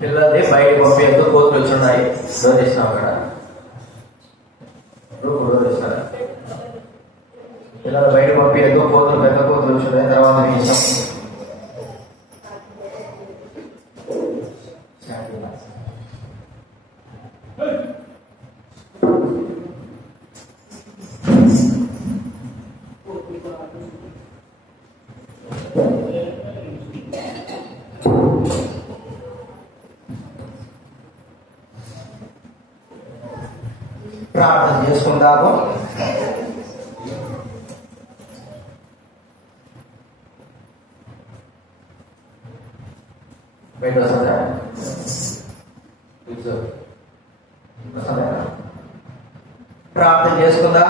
పిల్లల్ని బయట పంపేందుకు కోతులు వచ్చున్నాయి. డోర్ ఇచ్చినాం అక్కడ డోర్ ఇస్తారు. పిల్లలు బయట పంపేందుకు కోతులు పెద్ద కోతులు వచ్చున్నాయి. తర్వాత ప్రార్థన చేసుకుందాము. బయట వస్తుందా? ప్రార్థన చేసుకుందా.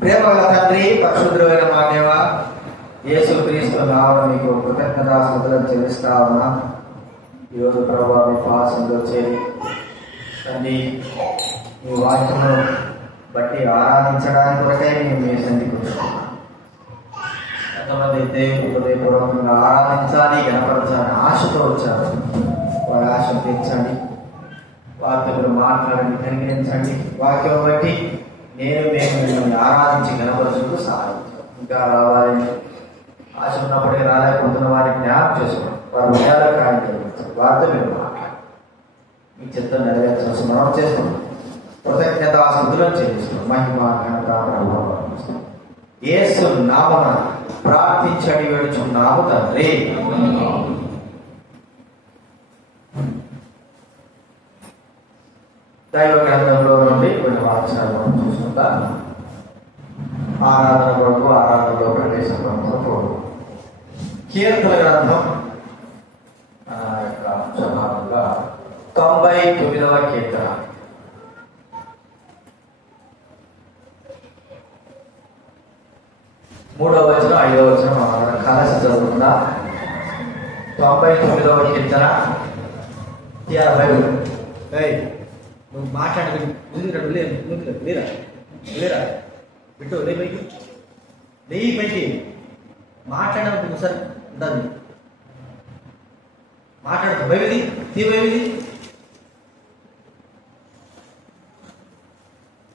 ప్రేమగల తండ్రి, పరిశుద్ధమైన మా దేవ, యేసుక్రీస్తు నామమున మీకు కృతజ్ఞతాస్తుతులను చెల్లిస్తా ఉన్నా. ఈరోజు ప్రభువా మీ పాసంలో చేరి తండ్రి మీ వాక్యమును బట్టి ఆరాధించడానికి కొరకై మేము మీ సన్నిధికి వచ్చాము. ఎంతమంది అయితే హృదయపూర్వకంగా ఆరాధించాలి, గణపరచాలని ఆశతో వచ్చారు. వారి ఆశను తీర్చండి. వాక్యములు మాట్లాడండి, కనికరించండి. వాక్యం బట్టి మేము మిమ్మల్ని ఆరాధించి గణపరచుకు సహాయించాం. ఇంకా రావాలని ఆశ ఉన్నప్పటికీ రాలేకపోతున్న వారిని జ్ఞాపకం చేసుకోండి. వారి హృదయాలకు కార్యం జరిగించండి. వారితో మీరు మాట్లాడండి. మీ చిత్తం నెరవేర్చాల్సి మనం చేస్తున్నాం. కృతజ్ఞతాస్తుతులను చెల్లిస్తున్నాం. మహిమ ఘనత ప్రభావం యేసు నామమున ప్రార్థించడి వేడుచున్నాము తండ్రి. దైవ గ్రంథంలో నుండి కొన్ని వాక్యాలు మనం చూసుకుంటా. ఆరాధన కొరకు ఆరాధనలో ప్రవేశం కొరకు కీర్తన గ్రంథం 99వ కీర్తన. 3వ వచనం 5వ వచనం మనం కలిసి చదువుకుందా. 99వ కీర్తన. నువ్వు మాట్లాడి లేరా లేరా పెట్టు లే పైకి లేయి పైకి మాట్లాడేందుకు సార్ ఉండాలి. మాట్లాడుతూ బైబిలి తీ బైబిలి.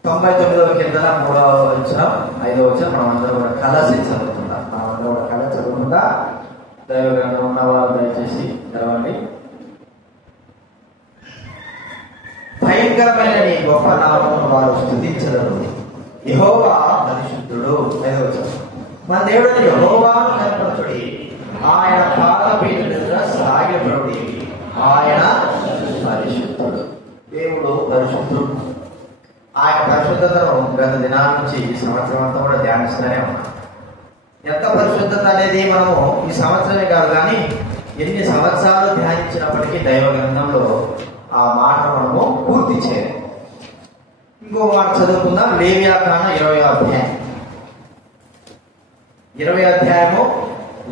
99వ కీర్తన 3వ వచనం 5వ వచనం మనం అందరూ కూడా కలిసి చదువుకుందాం. మనం అందరూ కూడా కలిసి చదువుకుందా. దైవ గ్రంథం ఉన్నవారు దయచేసి తెరవండి. భయంకరమైన నీ గొప్ప నామమును వారు స్తుతించరు. యెహోవా పరిశుద్ధుడు. 5వ వచనం మన దేవుడిని యెహోవాను కనపరచుడి. ఆయన పాదపీఠం మీద సాగిపడుడి. ఆయన పరిశుద్ధుడు. దేవుడు పరిశుద్ధుడు. ఆయన పరిశుద్ధతను గత దినాల నుంచి ఈ సంవత్సరం అంతా కూడా ధ్యానిస్తూనే ఉన్నాం. ఎంత పరిశుద్ధత అనేది మనము ఈ సంవత్సరమే కాదు కానీ ఎన్ని సంవత్సరాలు ధ్యానించినప్పటికీ దైవ గ్రంథంలో ఆ మాట మనము పూర్తి చేయాలి. ఇంకో మాట చదువుకుందాం. లేవియాకాండం 20వ అధ్యాయం. 20వ అధ్యాయము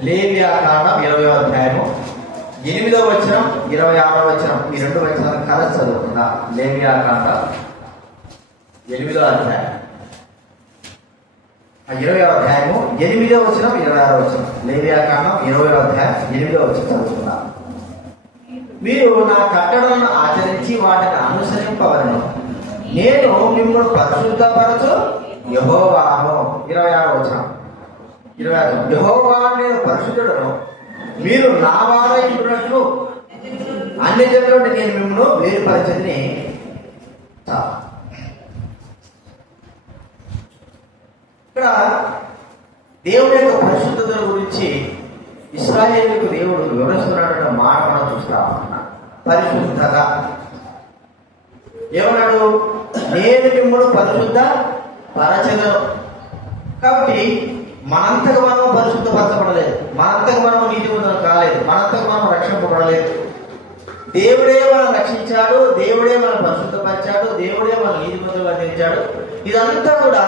లేవియాకాండం 20వ అధ్యాయము 8వ వచనం 26వ వచనం ఈ 2 వచనాలు కలిసి చదువుకుందాం. లేవియాకాండం 8వ అధ్యాయం 20వ అధ్యాయము 8వ వచనం 26వ వచనం. లేవియాకాండం 20వ అధ్యాయం 8వ వచనం చదువుకుందాం. మీరు నా కట్టడలను ఆచరించి వాటిని అనుసరింపవలను. నేను మిమ్మల్ని పరిశుద్ధపరచు యెహోవాను. 26వ వచనం 26 యెహోవాను నేను పరిశుద్ధుడను. మీరు నా వారైనట్లు అన్ని జనుల నుండి నేను మిమ్మల్ని వేరుపరచని. ఇక్కడ దేవుడి యొక్క పరిశుద్ధత గురించి ఇశ్రాయేలుకు దేవుడు వివరిస్తున్నటువంటి మాట మనం చూస్తా ఉన్నాం. పరిశుద్ధత ఏమన్నాడు? నేను మిమ్మల్ని పరిశుద్ధ పరచగలను. కాబట్టి మనంతకు మనం పరిశుద్ధపరచబడలేదు, మనంతకు మనం నీతిమంతులం కాలేదు, మనంతకు మనం రక్షింపబడలేదు. దేవుడే మనం రక్షించాడు, దేవుడే మనం పరిశుద్ధపరిచాడు, దేవుడే మనం నీతిమంతులుగా తీర్చాడు. ఇదంతా కూడా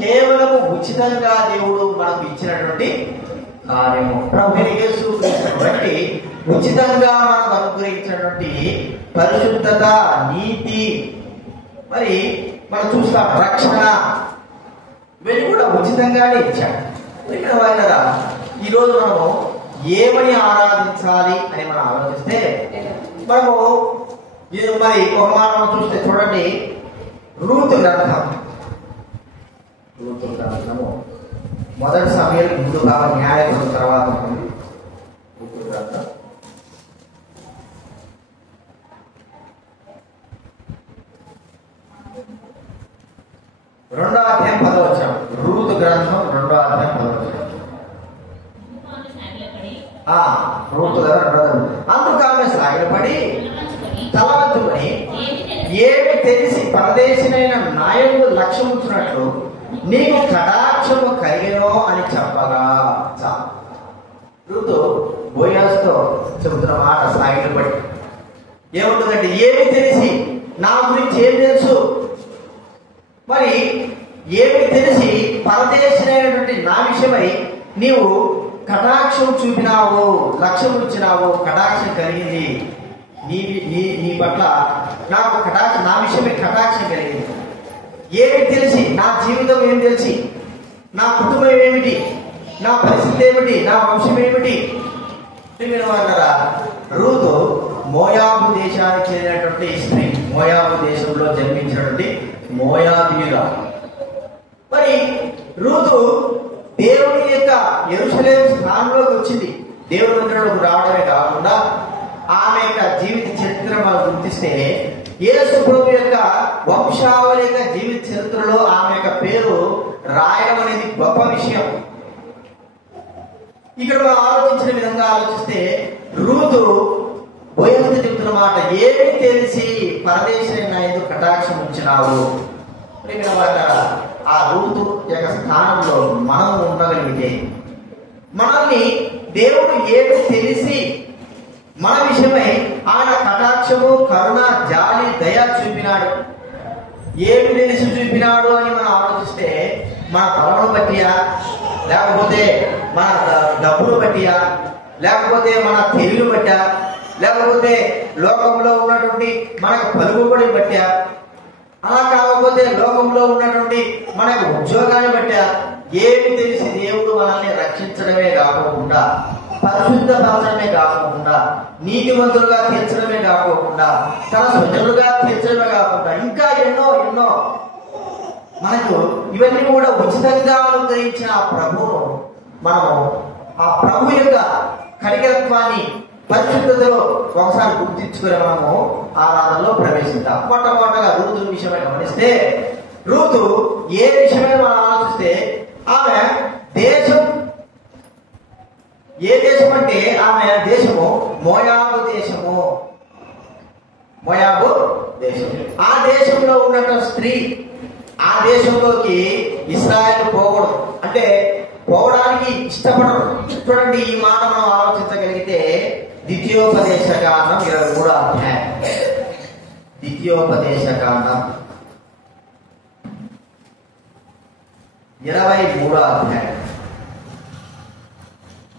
కేవలం ఉచితంగా దేవుడు మనకు ఇచ్చినటువంటి కార్యము. ప్రభువైన యేసు క్రీస్తును బట్టి ఉచితంగా మనకు అనుగ్రహించినటువంటి పరిశుద్ధత, నీతి, మరి మనం చూస్తాం రక్షణ, ఇవన్నీ కూడా ఉచితంగానే ఇచ్చాడు. ఇక్కడ వాళ్ళ ఈరోజు మనము ఏమని ఆరాధించాలి అని మనం ఆలోచిస్తే మనము మరి ఒక మనం చూస్తే చూడండి, రూతు గ్రంథము మొదటి సమయాలు ముందు భాగం న్యాయకుల తర్వాత ఉంది. రూతు గ్రంథం 2వ అధ్యాయం 10వ వచనం. రూతు గ్రంథం 2వ అధ్యాయం 10వ వచనం. రూతు గారు అందుకు ఆమె సాగిలపడి తలవంతుకొని ఏమి తెలిసి పరదేశినైన నాయకుడు లక్ష్యముచ్చినట్లు నీకు కటాక్షము కలిగెనో అని చెప్పగా రూతు బోయాజుతో చెబుతున్న మాట సాగిలపడి ఏముంటుందంటే, ఏమి తెలిసి, నా గురించి ఏం తెలుసు, మరి ఏమి తెలిసి పరదేశినైనటువంటి నా విషయమై నీవు కటాక్షం చూపినావు, లక్ష్యం ఇచ్చినావు, కటాక్షం కలిగింది నీ పట్ల నాకు కటాక్షం, నా విషయమే కటాక్షం కలిగింది. ఏమి తెలిసి, నా జీవితం ఏమి తెలిసి, నా కుటుంబం ఏమిటి, నా పరిస్థితి ఏమిటి, నా వంశం ఏమిటి. వాళ్ళరా రూతు మోయాబు దేశానికి చెందినటువంటి స్త్రీ, మోయాబు దేశంలో జన్మించినటువంటి మోయాబీయుల. మరి రూతు దేవుని యొక్క యెరూషలేము స్థానంలోకి వచ్చింది. దేవుని మందిరంలోకి రావడమే కాకుండా ఆమె యొక్క జీవిత చరిత్ర మనం గుర్తిస్తే యేసు ప్రభు యొక్క వంశావళి యొక్క జీవిత చరిత్రలో ఆమె యొక్క పేరు రాయడం అనేది గొప్ప విషయం. ఇక్కడ మనం ఆలోచించిన విధంగా ఆలోచిస్తే రూతు బోయజు చెప్తున్న మాట, ఏమి తెలిసి పరదేశైన ఎందుకు కటాక్షం ఉంచినావు. ఆ రూతు యొక్క స్థానంలో మనం ఉండగలిగితే, మనల్ని దేవుడు ఏమి తెలిసి మన విషయమై ఆయన కటాక్షము, కరుణ, జాలి, దయ చూపినాడు. ఏమి తెలిసి చూపినాడు అని మనం ఆలోచిస్తే, మన బలమును బట్టియా, లేకపోతే మన డబ్బును బట్టియా, లేకపోతే మన తెలివిని బట్టా, లేకపోతే లోకంలో ఉన్నటువంటి మనకు పలుకుబడి బట్టా, అలా కాకపోతే లోకంలో ఉన్నటువంటి మనకు ఉద్యోగాన్ని బట్టా, ఏమి తెలిసి దేవుడు మనల్ని రక్షించడమే కాకుండా, పరిశుద్ధపరచడమే కాకుండా, నీతిమంతులుగా తీర్చడమే కాకుండా, తన స్వజనులుగా తీర్చడమే కాకుండా ఇంకా ఎన్నో ఎన్నో మనకు ఇవన్నీ కూడా ఉచితంగా అనుగ్రహించిన ఆ ప్రభువును మనము, ఆ ప్రభు యొక్క కనికరత్వాన్ని, పరిశుద్ధతలో ఒకసారి గుర్తించుకుని మనము ఆరాధనలో ప్రవేశిద్దాం. మొట్టమొదటిగా రూతు విషయమై గమనిస్తే, రూతు ఏ విషయమై మనం ఆలోచిస్తే ఆమె దేశం, ఏ దేశం అంటే ఆమె దేశము మోయాబు దేశము. మోయాబు దేశం, ఆ దేశంలో ఉన్నటువంటి స్త్రీ ఆ దేశంలోకి ఇశ్రాయేలు పోకూడదు, అంటే పోవడానికి ఇష్టపడరు. చూడండి, ఈ మాట మనం ఆలోచించగలిగితే ద్వితీయోపదేశకాండం 23వ అధ్యాయం, ద్వితీయోపదేశకాండం 23వ అధ్యాయం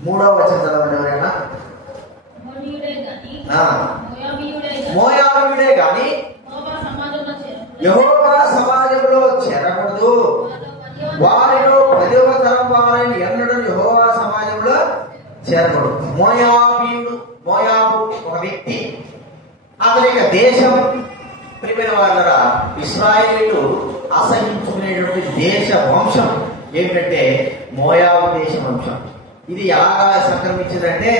3వ వచనం చదవండి ఎవరైనా. మోయాబీయుడే గాని యెహోవా సమాజంలో చేరకూడదు, వారిలో 10వ తరం వారిని ఎన్నడూ యెహోవా సమాజంలో చేరకూడదు. మోయాబీయుడు, మోయాబు ఒక వ్యక్తి, అతని యొక్క దేశం. ప్రియమైన వాళ్ళరా, ఇశ్రాయేలీయులు అసహించుకునేటువంటి దేశ వంశం ఏమిటంటే మోయాబు దేశ వంశం. ఇది ఎలాగా సంక్రమించిందంటే,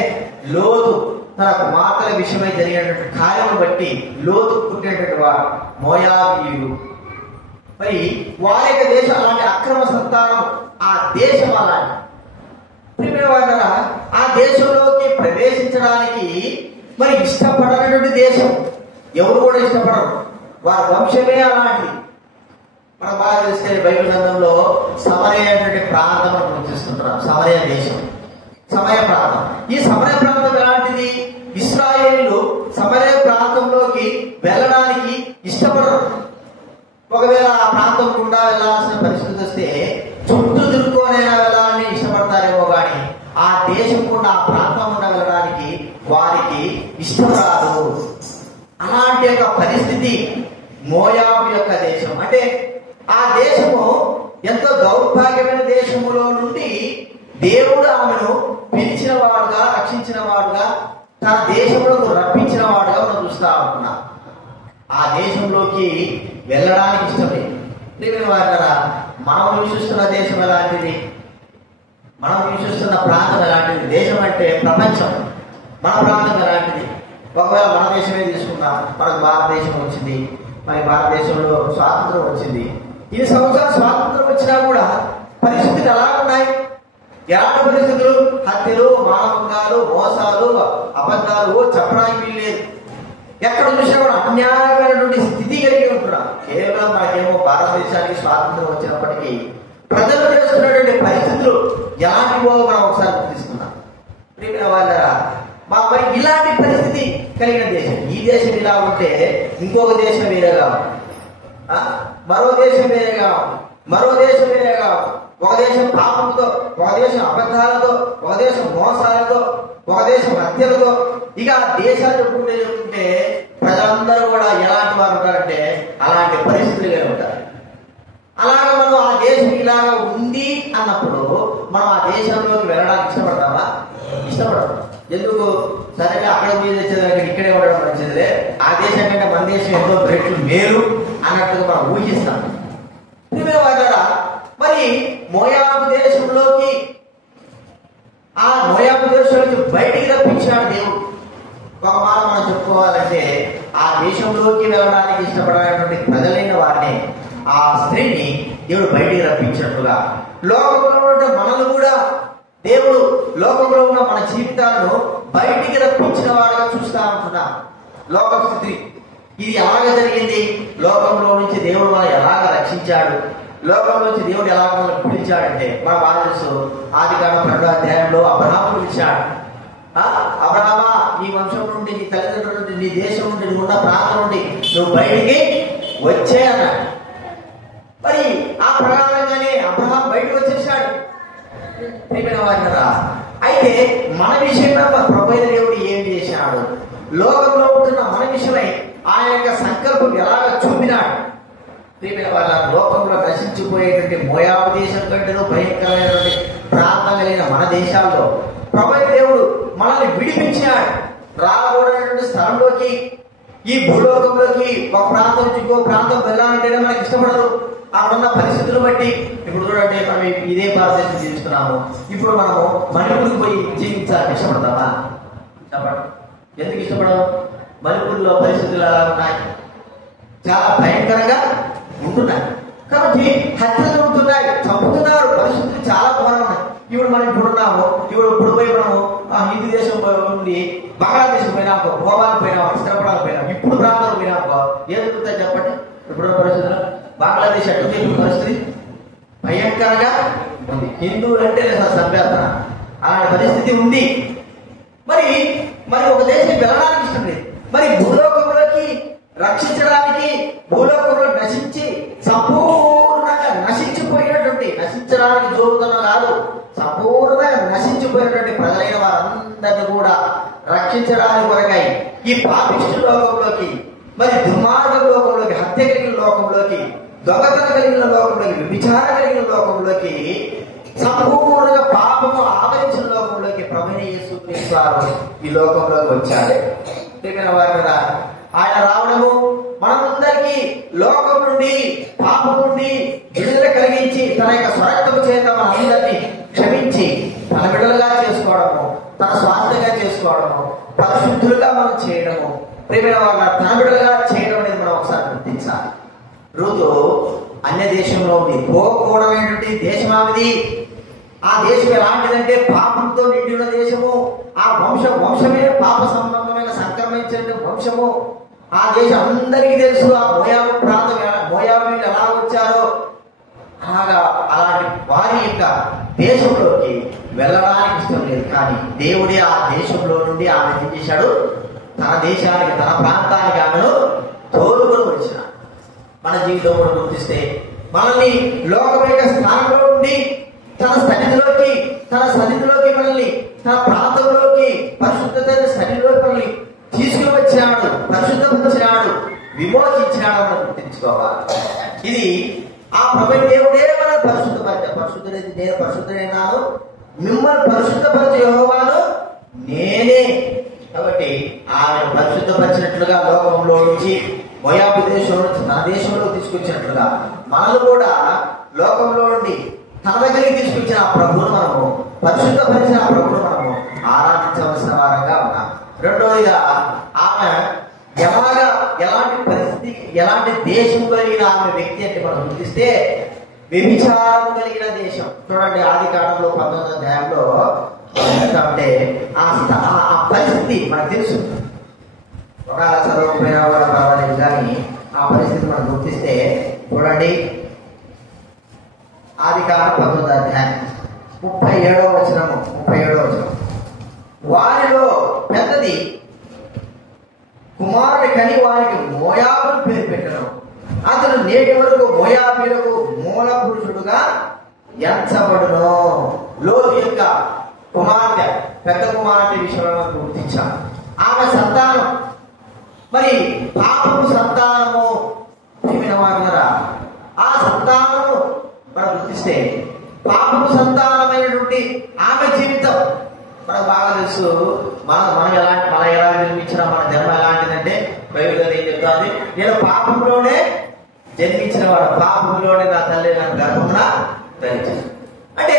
లోతు తన కుమార్తెల విషయమై జరిగినటువంటి కార్యము బట్టి లోతు పుట్టినటువంటి వారు మోయాబీయులు. మరి వారి యొక్క దేశం అలాంటి అక్రమ సంతానం, ఆ దేశం అలాంటి. ప్రియమైన వాళ్ళరా, ఆ దేశంలోకి ప్రవేశించడానికి మరి ఇష్టపడనటువంటి దేశం, ఎవరు కూడా ఇష్టపడరు, వారి వంశమే అలాంటి. మనం బాగా తెలిస్తే బైబిల్ గ్రంథంలో సమరయ అనేటువంటి ప్రాంతం మనం గుర్తిస్తుంటున్నాం. సమరయ దేశం, సమరయ ప్రాంతం. ఈ సమరయ ప్రాంతం ఎలాంటిది? ఇశ్రాయేలు సమరయ ప్రాంతంలోకి వెళ్ళడానికి ఇష్టపడరు. ఒకవేళ ఆ ప్రాంతం గుండా వెళ్ళాల్సిన పరిస్థితి వస్తే చుట్టూ తిరుక్కోనైనా వెళ్ళాలని ఇష్టపడతారేమో కానీ ఆ దేశం గుండా, ఆ ప్రాంతం గుండా వెళ్ళడానికి వారికి ఇష్టం రాదు. అలాంటి యొక్క పరిస్థితి మోయాబు యొక్క దేశం. అంటే ఆ దేశము ఎంతో దౌర్భాగ్యమైన దేశములో నుండి దేవుడు ఆమెను పిలిచిన వాడుగా, రక్షించిన వాడుగా, తన దేశంలోకి రప్పించిన వాడుగా మనం చూస్తా ఉంటున్నాం. ఆ దేశంలోకి వెళ్ళడానికి ఇష్టం లేదు. ప్రియమైన వారులారా, మనం నివసిస్తున్న దేశం ఎలాంటిది? మనం నివసిస్తున్న ప్రాంతం ఎలాంటిది? దేశం అంటే ప్రపంచం. మన ప్రాంతం ఎలాంటిది? ఒకవేళ మన దేశమే తీసుకున్నాం. మనకు భారతదేశం వచ్చింది, మన భారతదేశంలో స్వాతంత్రం వచ్చింది. 2 సంవత్సరాలు స్వాతంత్రం వచ్చినా కూడా పరిస్థితులు ఎలా ఉన్నాయి? ఎలాంటి పరిస్థితులు? హత్యలు, మానవంగాలు, మోసాలు, అబద్ధాలు చెప్పడానికి వీల్లేదు. ఎక్కడ చూసినా కూడా అన్యాయమైనటువంటి స్థితి కలిగి ఉంటున్నాం. కేవలం మనకేమో భారతదేశానికి స్వాతంత్రం వచ్చినప్పటికీ ప్రజలు చేస్తున్నటువంటి పరిస్థితులు ఎలాంటివో మనం ఒకసారి గుర్తిస్తున్నాం. ప్రియమైన వాళ్ళరా, మరి ఇలాంటి పరిస్థితి కలిగిన దేశం. ఈ దేశం ఇలా ఉంటే ఇంకొక దేశం వేరేగా ఉంది, మరో దేశం వేరేగా ఉంది, మరో దేశం వేరేగా ఉంది. ఒక దేశం పాపంతో, ఒక దేశం అబద్ధాలతో, ఒక దేశం మోసాలతో, ఒక దేశం హత్యలతో. ఇక దేశాలు చెప్పుకుంటే ప్రజలందరూ కూడా ఎలాంటి వారు ఉంటారంటే అలాంటి పరిస్థితులుగా ఉంటారు. అలాగ మనం ఆ దేశం ఇలాగ ఉంది అన్నప్పుడు మనం ఆ దేశంలోకి వెళ్ళడానికి ఇష్టపడతామా? ఇష్టపడతాం. ఎందుకు? సరేగా అక్కడ మీద తెచ్చేదానికి ఇక్కడే ఉండడం మంచిదిలే, ఆ దేశం కంటే మన దేశం ఎంతో రెట్లు మేలు అన్నట్టుగా మనం ఊహిస్తాం. మరి మోయాబు దేశంలోకి, ఆ మోయాబు దేశం నుంచి బయటికి రప్పించాడు దేవుడు. ఒక మాట మనం చెప్పుకోవాలంటే ఆ దేశంలోకి వెళ్ళడానికి ఇష్టపడేటువంటి ప్రజలైన వారిని, ఆ స్త్రీని దేవుడు బయటికి రప్పించినట్టుగా లోకంలో ఉన్న మనల్ని కూడా దేవుడు, లోకంలో ఉన్న మన జీవితాలను బయటికి రప్పించిన వాడుగా చూస్తా ఉంటున్నాం. లోక స్థితి ఇది ఎలాగ జరిగింది? లోకంలో నుంచి దేవుడు మనం ఎలాగ రక్షించాడు, లోకంలో నుంచి దేవుడు ఎలాగ మనల్ని పిలిచాడంటే మన బాగా తెలుసు. ఆదికాండం 2వ అధ్యాయంలో అబ్రహామును పిలిచాడు. అబ్రహామా, నీ వంశం నుండి, నీ తల్లిదండ్రుల నుండి, నీ దేశం నుండి, నువ్వు ఉన్న ప్రాంతం నుండి నువ్వు బయటికి వచ్చే అన్నాడు. మరి ఆ ప్రకారంగానే అబ్రహాం బయటకు వచ్చేసాడు. అయితే మన విషయంలో ప్రభువైన దేవుడు ఏం చేశాడు? లోకంలో ఉంటున్న మన విషయమై ఆయన యొక్క సంకల్పం ఎలాగ చూపినాడు? ప్రియమైన వాళ్ళ, లోకంలో నశించిపోయేటువంటి మోయాబు దేశం కంటేనూ భయంకరమైనటువంటి ప్రాంతం కలిగిన మన దేశాల్లో ప్రభువైన దేవుడు మనల్ని విడిపించాడు. రాకూడనటువంటి స్థలంలోకి, ఈ భూలోకంలోకి ఒక ప్రాంతం నుంచి ఇంకో ప్రాంతం వెళ్ళాలంటేనే మనకి ఇష్టపడరు. అక్కడున్న పరిస్థితులు బట్టి. ఇప్పుడు చూడండి, మనం ఇదే భారతదేశం జీవిస్తున్నాము. ఇప్పుడు మనము మణిపూర్కి పోయి జీవించాలని ఇష్టపడతామా? చెప్పండి. ఎందుకు ఇష్టపడము? మణిపూర్లో పరిస్థితులు ఎలా ఉన్నాయి? చాలా భయంకరంగా ఉంటున్నాయి. కాబట్టి హత్యలు జరుగుతున్నాయి, చంపుతున్నారు, పరిస్థితులు చాలా ఘోరంగా ఉన్నాయి. ఇప్పుడు మనం ఇప్పుడున్నాము, ఇప్పుడు పోయి మనము హిందీ దేశం నుండి బంగ్లాదేశం పోయినాకో, గోవాకి పోయినాము, స్థిరపడానికి పోయినాము, ఇప్పుడు ప్రాంతాలకు పోయినాకో ఏం జరుగుతాయి చెప్పండి? ఇప్పుడున్న పరిస్థితులు బంగ్లాదేశ్ అటువంటి పరిస్థితి భయంకరంగా ఉంది. హిందువులు అంటే సభ్యత్వం, అలాంటి పరిస్థితి ఉంది. మరి ఒక దేశం వెళ్ళడానికి ఇష్టం లేదు. మరి భూలోకంలోకి రక్షించడానికి, భూలోకంలో నశించి సంపూర్ణంగా నశించిపోయినటువంటి, నశించడానికి జోరుతున్న కాదు, సంపూర్ణంగా నశించిపోయినటువంటి ప్రజలైన వారందరినీ కూడా రక్షించడానికి కొరకై ఈ పాపిష్టి లోకంలోకి, మరి దుర్మార్గ లోకంలోకి, హత్య కలిగిన లోకంలోకి, దొంగతన కలిగిన లోకంలోకి, విచార కలిగిన లోకంలోకి, సంపూర్ణంగా పాపము ఆవరించిన లోకంలోకి ప్రభువైన యేసుక్రీస్తు ఈ లోకంలోకి వచ్చాడు. ఆయన రావడము మనందరికీ లోకం నుండి, పాపం నుండి విడుదల కలిగించి తన యొక్క స్వరక్తము చేత మనందరినీ క్షమించి తన బిడ్డలుగా చేసుకోవడము, తన స్వార్థంగా చేసుకోవడము, పరిశుద్ధులుగా మనం చేయడము, ప్రియమైన వాళ్ళ తన బిడ్డలుగా చేయడం అనేది మనం ఒకసారి గుర్తించాలి. రూతు అన్య దేశంలో ఉంది, పోకూడమైనటువంటి దేశం ఆమెది. ఆ దేశం ఎలాంటిదంటే పాపంతో నిండి ఉన్న దేశము. ఆ వంశమే పాప సంబంధమైన సంక్రమించిన వంశము. ఆ దేశం అందరికీ తెలుసు. ఆ మోయాబు ప్రాంతం మోయాబీలు ఎలా వచ్చారో అలాంటి వారి యొక్క దేశంలోకి వెళ్ళడానికి ఇష్టం లేదు. కానీ దేవుడే ఆ దేశంలో నుండి ఆమె ఏం చేశాడు? తన దేశానికి, తన ప్రాంతానికి ఆమెను తోలుకొని వచ్చినాడు. మన జీవితం కూడా గుర్తిస్తే మనల్ని లోకం యొక్క స్థానంలో ఉండి తన సన్నిధిలోకి మనల్ని, తన ప్రాంతంలోకి, పరిశుద్ధమైన సన్నిధిలోకి మనల్ని తీసుకుని వచ్చాడు, పరిశుద్ధపరిచాడు, విమోచించాడు మనం గుర్తించుకోవాలి. ఇది ఆ ప్రభు దేవుడే మనం పరిశుద్ధుడైతే నేను పరిశుద్ధుడైనాను, మిమ్మల్ని పరిశుద్ధపరిచే యెహోవాను నేనే. కాబట్టి ఆమె పరిశుద్ధపరిచినట్లుగా లోకంలో నుంచి మోయాబు దేశంలో నుంచి తన దేశంలో తీసుకొచ్చినట్లుగా మనల్ని కూడా లోకంలో నుండి తన దగ్గరికి తీసుకొచ్చిన ఆ ప్రభువును మనము, పరిశుద్ధపరిచిన ఆ ప్రభువును మనము ఆరాధించవలసిన వారంగా ఉన్నాం. రెండోదిగా ఆమె ఎలాంటి పరిస్థితి, ఎలాంటి దేశం కలిగిన ఆమె వ్యక్తి అంటే మనం గుర్తిస్తే వ్యభిచారం కలిగిన దేశం. చూడండి, ఆది కాలంలో 19వ అధ్యాయంలో అంటే ఆ పరిస్థితి మనకు తెలుసు. ఒకవేళ చదవకపోయినా కూడా పర్వాలేదు, కానీ ఆ పరిస్థితి మనం గుర్తిస్తే చూడండి, ఆది కాలం 19వ అధ్యాయం 37వ వచనము. వారిలో పెద్దది కుమారుడి కని వారికి మోయాబు పేరు పెట్టను. అతను నేటి వరకు మోయాబీలకు మూల పురుషుడుగా ఎంచబడును. లోతు యొక్క కుమార్తె, పెద్ద కుమార్తె విషయంలో గుర్తించాం. ఆమె సంతానం మరి పాపపు సంతానము వారులరా. ఆ సంతానము మనం గుర్తిస్తే పాపపు సంతానమైనటువంటి ఆమె జీవితం మనకు బాగా తెలుసు. మనం ఎలా జన్మించిన మన జన్మ ఎలాంటిదంటే బైబిల్ ఏం చెప్తాంది? నేను పాపంలోనే జన్మించిన వాడు, పాపంలోనే నా తల్లి నన్ను గర్భమున ధరించాను. అంటే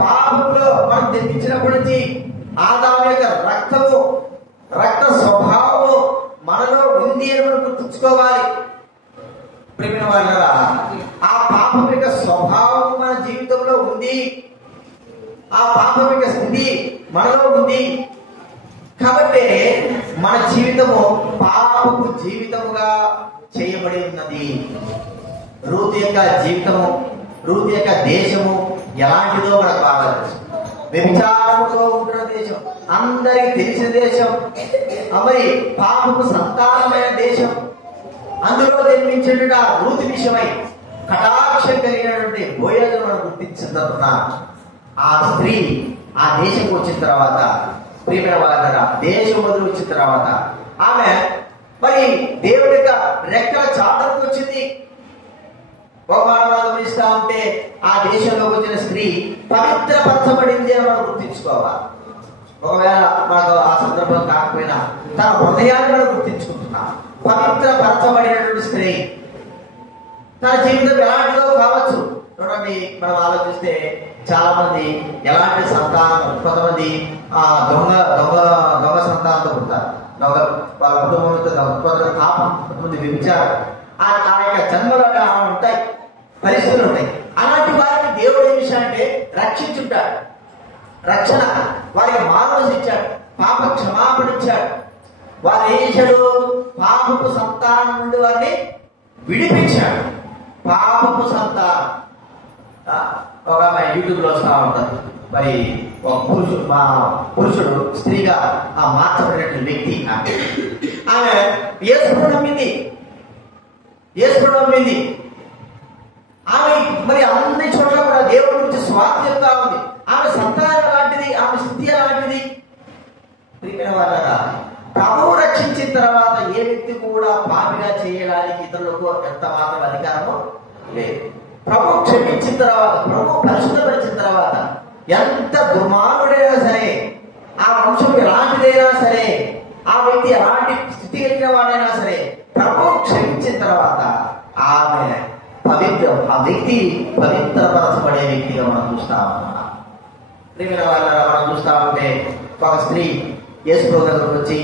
పాపంలో మనం జన్మించినప్పటి నుంచి ఆదాము యొక్క రక్త స్వభావము మనలో ఉంది అని మనం గుర్తుంచుకోవాలి. ప్రేమ వాళ్ళరా, ఆ పాపం యొక్క స్వభావం మన జీవితంలో ఉంది, ఆ పాపం యొక్క స్థితి మనలో ఉంది. కాబట్టి మన జీవితము పాపపు జీవితముగా చేయబడి ఉన్నది. రూతు యొక్క జీవితము, రూతు యొక్క దేశము ఎలాంటిదో మనకు బాగా తెలుసు. వ్యభిచారముతో ఉంటున్న దేశం, అందరికి తెలిసిన దేశం, మరి పాపపు సంతానమైన దేశం. అందులో జన్మించిన రూతు విషయమై కటాక్షం కలిగినటువంటి బోయజు మనం గుర్తించుతున్న ఆ స్త్రీ ఆ దేశం వచ్చిన తర్వాత, ప్రియమైన వాళ్ళ దేశం వదిలి వచ్చిన తర్వాత ఆమె మరి దేవుడి యొక్క రెక్కల చాటకు వచ్చింది. బహుమానాలు గమనిస్తా ఉంటే ఆ దేశంలో వచ్చిన స్త్రీ పవిత్రపరచబడింది అని మనం గుర్తించుకోవాలి. ఒకవేళ మనకు ఆ సందర్భం కాకపోయినా తన హృదయాన్ని మనం గుర్తించుకుంటున్నాం. పవిత్రపరచబడినటువంటి స్త్రీ తన జీవితం ఎలాంటిదో కావచ్చు. చూడండి, మనం ఆలోచిస్తే చాలా మంది ఎలాంటి సంతానం, కొంతమంది దొంగ సంతానంతో పుడతారు, వాళ్ళ కుటుంబంతో కొంతమంది వ్యభిచారం, ఆ యొక్క జన్మలో ఉంటాయి, పరిస్థితులు ఉంటాయి. అలాంటి వారిని దేవుడు ఏం చేశాడంటే రక్షించుంటాడు. రక్షణ వారికి మార్గం ఇచ్చాడు, పాప క్షమాపణ ఇచ్చాడు. వారు ఏం చేశాడు? పాపపు సంతానం నుండి వారిని విడిపించాడు. పాపపు సంతానం ఒక యూట్యూబ్ లో వస్తా ఉంటారు. మరి ఒక పురుషుడు స్త్రీగా మార్చబడినటువంటి వ్యక్తి ఆమె యేసును నమ్మింది. ఆమె మరి అన్ని చోట్ల కూడా దేవుడి గురించి స్వార్థ చెప్తా ఉంది. ఆమె సంతానం ఎలాంటిది, ఆమె స్థితి ఎలాంటిది? ప్రియమైన వాళ్ళరా, ప్రభువు రక్షించిన తర్వాత ఏ వ్యక్తి కూడా పాపిగా చేయడానికి ఇతరులకు ఎంత మాత్రం అధికారము లేదు. ప్రభు క్షమించిన తర్వాత, ప్రభు పరిశుద్ధపరిచిన తర్వాత ఎంత దుర్మార్గుడైనా సరే, ఆ వంశం ఎలాంటిదైనా సరే, ఆ వ్యక్తి ఎలాంటి స్థితి కలిగిన వాడైనా సరే, ప్రభు క్షమించిన తర్వాత ఆ వ్యక్తి పవిత్రపరచబడే వ్యక్తిగా మనం చూస్తా ఉన్నాం. ప్రియమైన వాళ్ళ మనం చూస్తా ఉంటే ఒక స్త్రీ యేసు దగ్గరకు వచ్చి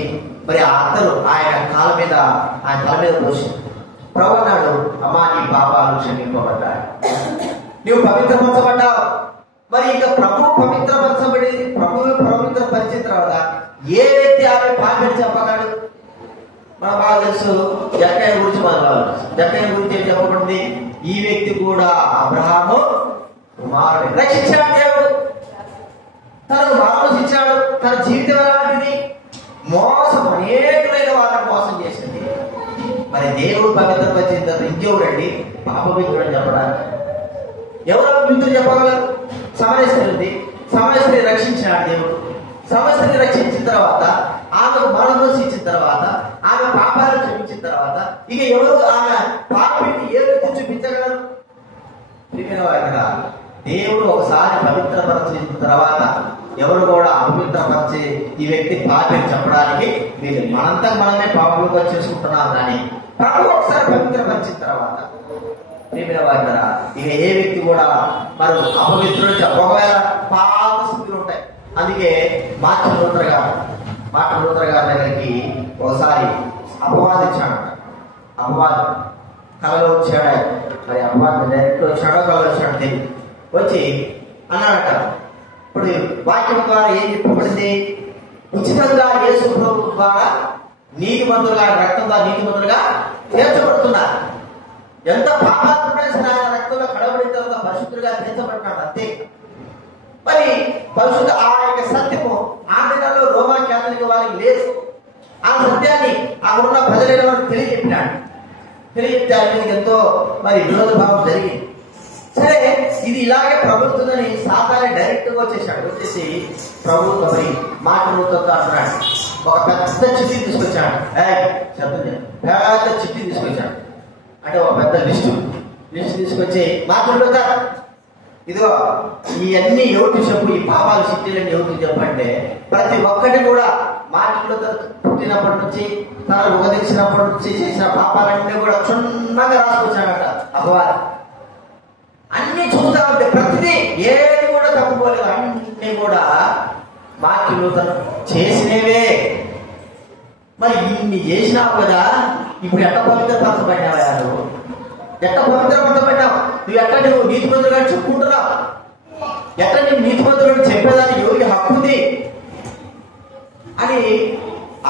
మరి ఆ అత్తరు ఆయన తల మీద పోసి ప్రభు అన్నాడు, అమ్మా నీ పాపాలు క్షమింపబడ్డాయి, నువ్వు పవిత్రపరచబడ్డావు. మరి ఇక ప్రభు పవిత్రపరచబడేది, ప్రభు పవిత్రపరిచిన తర్వాత ఏ వ్యక్తి ఆమె పాపిని చెప్పగలడు? మనం బాగా తెలుసు జక్కయ్య గురించి మన వాళ్ళు జక్కయ్య గురించి ఏం చెప్పబడింది? ఈ వ్యక్తి కూడా అబ్రహాము కుమారుడు. రక్షించాడు దేవుడు, తనకు బాబు ఇచ్చాడు. తన జీవితం ఎలాంటిది? మోసం, అనేకమైన వాళ్ళని మోసం చేసింది. మరి దేవుడు పవిత్రపరిచిన తర్వాత ఇంకెవరండి పాపమిత్రుడు చెప్పడానికి? ఎవరో మిత్రులు చెప్పగలరు? సమరస్త్రీ. సమరస్త్రీ రక్షించాడు దేవుడు. సమరస్త్రీని రక్షించిన తర్వాత, ఆమెకు మరణం ఇచ్చిన తర్వాత, ఆమె పాపాలను క్షమించిన తర్వాత, ఇక ఎవరు ఆమె పాపిని ఏ వ్యక్తి చూపించగలరు? దేవుడు ఒకసారి పవిత్రపరిచిన తర్వాత ఎవరు కూడా అపవిత్రపరిచి ఈ వ్యక్తి పాపిని చెప్పడానికి వీళ్ళు మనంతా మనమే పాపులుగా చేసుకుంటున్నాం. కానీ ప్రభు ఒకసారి పవిత్రపరిచిన తర్వాత ఇక ఏ వ్యక్తి కూడా మరి అపవిత్రుడు ఒకవేళ పాత స్థితులు ఉంటాయి. అందుకే మార్టిన్ లూథర్ గారి దగ్గరికి ఒకసారి అపవాదించాడు. అపవాదం కళలో వచ్చాడు. మరి అపవాదం డైరెక్ట్ వచ్చాడో కళలో వచ్చాడు తెలియదు. వచ్చి అన్నాడట, ఇప్పుడు వాక్యం ద్వారా ఏం చెప్పబడింది? ఉచితంగా యేసు ప్రభు ద్వారా నీతిమంతులుగా, రక్తం ద్వారా నీతిమంతులుగా తీర్చబడుతున్నారు. ఎంత పాపాత్ముడైనా సరే ఆయన రక్తంలో కడబడిన తర్వాత పరిశుద్ధులుగా తీర్చబడుతున్నాడు అంతే. మరి పరిశుద్ధ ఆ యొక్క సత్యము ఆ దినాల్లో రోమా క్యాథలిక్ వారికి లేదు. ఆ సత్యాన్ని ఆ ఉన్న ప్రజలైన వారికి తెలియజెప్పినాడు. తెలియజెప్పానికి ఎంతో మరి విరోధ భావం జరిగింది. సరే, ఇది ఇలాగే ప్రభుత్వందని సాతానే డైరెక్ట్ గా వచ్చేసి ప్రభుత్వం మరి మాటలతో అంటున్నాడు. ఒక పెద్ద చిట్టి తీసుకొచ్చాడు. పెద్ద చిట్టి తీసుకొచ్చాడు అంటే ఒక పెద్ద లిస్టు తీసుకొచ్చి మాటలతో ఇదిగో ఇవన్నీ ఎవరికి చెప్పు, ఈ పాపాల చిట్టీలన్నీ ఎవరికి చెప్పంటే ప్రతి ఒక్కటి కూడా మాటలతో పుట్టినప్పటి నుంచి తనకు ఉపదేశించినప్పటి నుంచి చేసిన పాపాలన్నీ కూడా క్షుణ్ణంగా రాసుకొచ్చాడట అపవాది. అన్ని చూస్తా ఉంటే ప్రతిదీ ఏది కూడా తప్పుకోలేదు. అన్ని కూడా మార్టిన్ లూథర్ చేసినవే. మరి ఇన్ని చేసినావు కదా, ఇప్పుడు ఎట్ట పవిత్రపరచబడినావా? నువ్వు ఎట్ట పవిత్రపరచబడ్డావు? నువ్వు ఎట్ట నువ్వు నీతిమంతులుగా చెప్పుకుంటున్నావు? ఎట్ట నీ నీతిమంతులుగా చెప్పేదానికి ఎవరికి హక్కు ఉంది అని